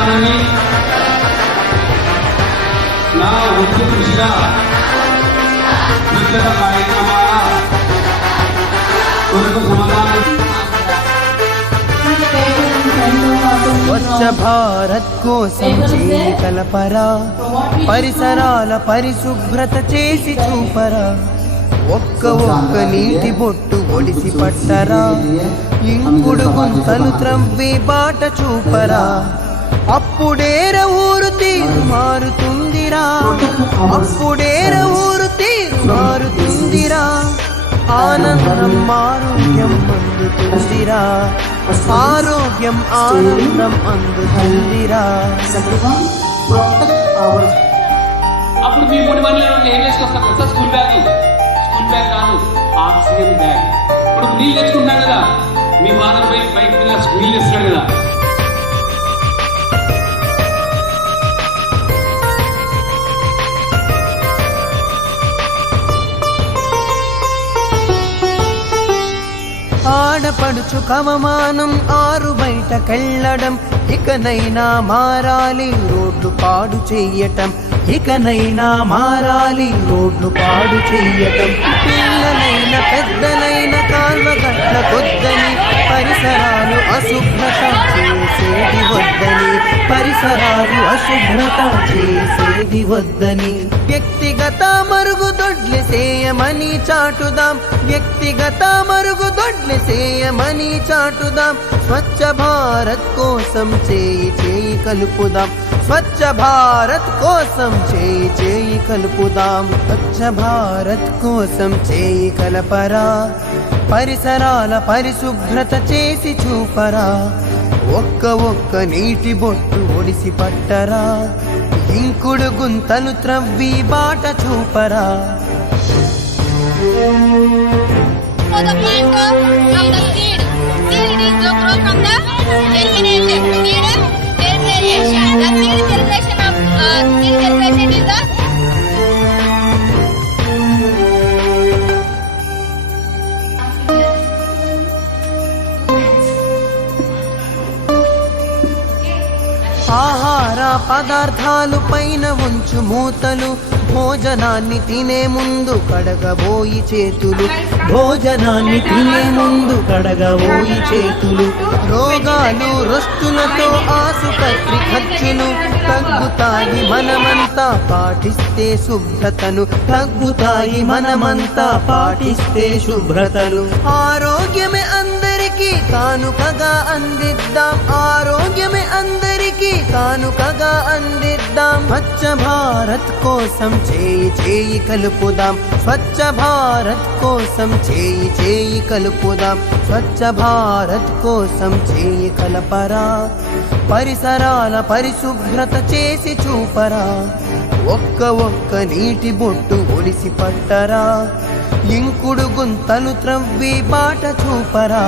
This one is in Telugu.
సమాధానాన్ని నా వృత్తి కృషిగా వివిధ కార్యక్రమాల కొరకు సమాధానం స్వచ్ఛ భారత్ కోసం చేయి కలపరా, పరిసరాల పరిశుభ్రత చేసి చూపరా, ఒక్క నీటి బొట్టు ఒడిసి పట్టరా, ఇంకుడు గుంతలు త్రవ్వి బాట చూపరా, అప్పుడేర ఊరు తీరు మారుతుందిరా, అప్పుడేర ఊరు తీరు మారుతుందిరా, ఆనందం ఆరోగ్యం అందుతుందిరా, ఆరోగ్యం ఆనందం అందుతుందిరా. అప్పుడు మీ మూడు మందిలో ఏం వేసుకొస్తాం కదా, స్కూల్ బ్యాగ్ కాదు, ఆక్సిజన్ బ్యాగ్. ఇప్పుడు నీళ్ళు తెచ్చుకుంటాం కదా, మీ ఫాదర్ బైక్ మీద నీళ్ళు తెస్తున్నాడు కదా. ఆడపడుచు కవమానం ఆరు బయటకెళ్ళడం, ఇకనైనా మారాలి రోడ్లు పాడు చెయ్యటం, ఇకనైనా మారాలి రోడ్లు పాడు చెయ్యటం, పిల్లలైన పెద్దలైన కాల్వగట్ల కొద్దని పరిసరాలు అశుభ్రత చేసేది వద్దని, పరిసరాలు అశుభ్రత చేసేది వద్దని, వ్యక్తిగత మరుగుదొడ్లు చేయమని చాటుదాం, వ్యక్తిగత మరుగుదొడ్లు చాటుదాం, స్వచ్ఛ భారత్ కోసం చేయి కలుపుదాం, స్వచ్ఛ భారత్ కోసం చేయి కలుపుదాం, స్వచ్ఛ భారత్ కోసం చేయి కలపరా, పరిసరాల పరిశుభ్రత చేసి చూపరా, ఒక్క నీటి బొట్టు ఒడిసి పట్టరా, ఇంకుడు గుంతలు త్రవ్వి బాట చూపరా. For the plant from the seed is grown from the germination. Germination. The seed germination is the ఆహార పదార్థాలు పైన ఉంచు మూతలు, భోజనాన్ని తినే ముందు కడగబోయి చేతులు, భోజనాన్ని తినే ముందు కడగబోయి చేతులు, రోగాలు రొస్టులతో ఆసుపత్రి ఖర్చులు తగ్గుతాయి మనమంతా పాటిస్తే శుభ్రతను, తగ్గుతాయి మనమంతా పాటిస్తే శుభ్రతలు, ఆరోగ్యమే అందరికీ కానుకగా అందిద్దాం, ఆరోగ్యమే అందరికీ కానుకగా అందిద్దాం, స్వచ్ఛ భారత్ కోసం చేయి కలుపుదాం, స్వచ్ఛ భారత్ కోసం చేయి కలుపుదాం, స్వచ్ఛ భారత్ కోసం చేయి కలపరా, పరిసరాల పరిశుభ్రత చేసి చూపరా, ఒక్క నీటి బొట్టు ఒడిసి పట్టరా, ఇంకుడు గుంతలు త్రవ్వి బాట చూపరా.